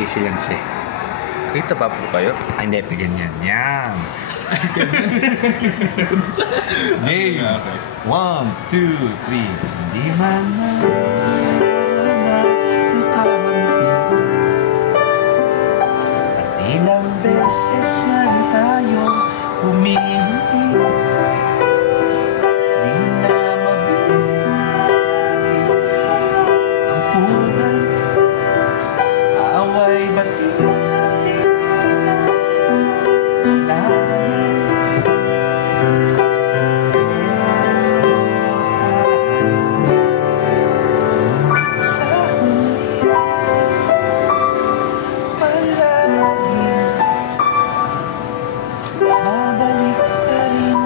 Easy lang siya. Kita pa po kayo? Ay, hindi, ganyan. Yan. Game. Okay. 1, 2, 3. Hindi man at ilang beses na rin tayo humihinti. Di na mabinati ang pugan. Away bati natin na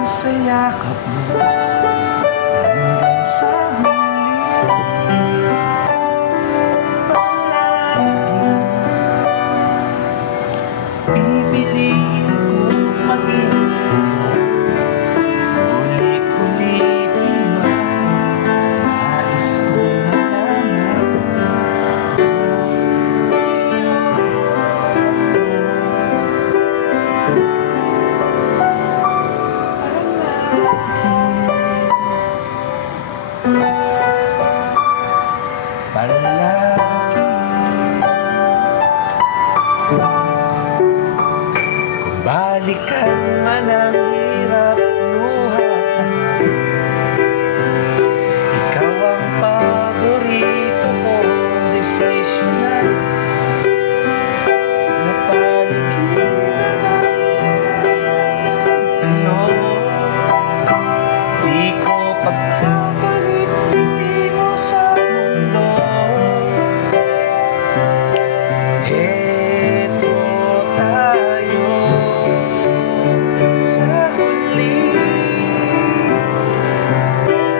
sa yakap mo hanggang sa huli. Palagi pipiliin kong maging sa'yo. Ulit-ulitin man nais kong malaman palagi. Kung balikan man ang hirap luhatan, ikaw ang paborito kong desisyonan. Napaligiran ang di ko pagpapalit ngiti mo sa mundo. Eto tayo sa huli.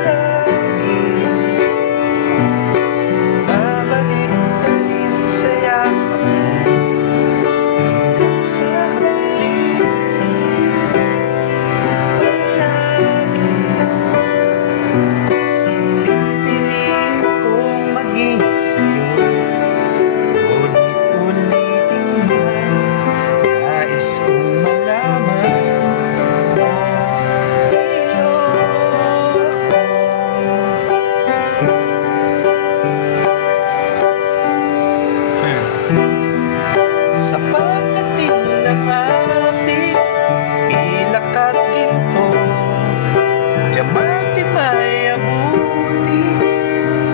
Lagi babalik ka rin sa yakap mo hanggang sa huli. Palagi pipiliin kong maging sa'yo. Ulit-ulitin man nais kong malaman mo iyo ako. Sa pagdating ng ating pilak at ginto, diamante may abuti,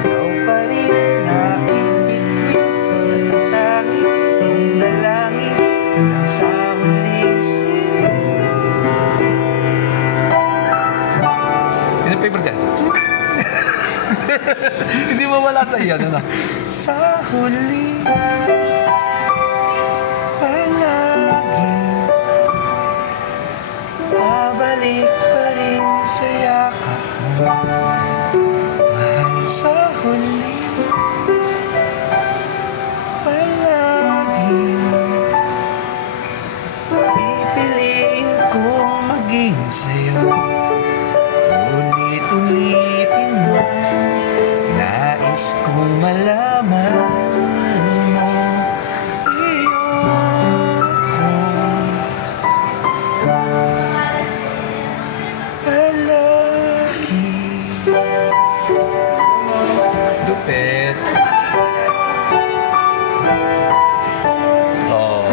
ikaw pa rin aking bitbit, natatangin kong dalangin hanggang sa huling segundo. Ano favorite yan? Hindi mawala sa iyan, ano? Sa huli palagi babalik pa rin sa yakap mo, mahal. Sa huli palagi pipiliin kong maging sa'yo. Ulit-ulitin man nais kong malaman mo iyo ako. Palagi lupit. Oh,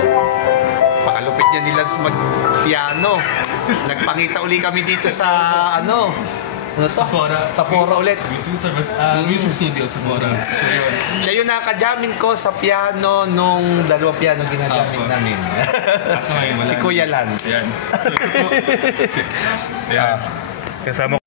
pakalupit niya nila mag-piano. Nagpangita uli kami dito sa ano to? Sephora ulit. Music studio, Sephora. Siya yung nakajamin ko sa piano nung dalawang piano ginagamit namin. Kaso ngayon wala. Si Kuya Lance. Yan. Yan. Kasama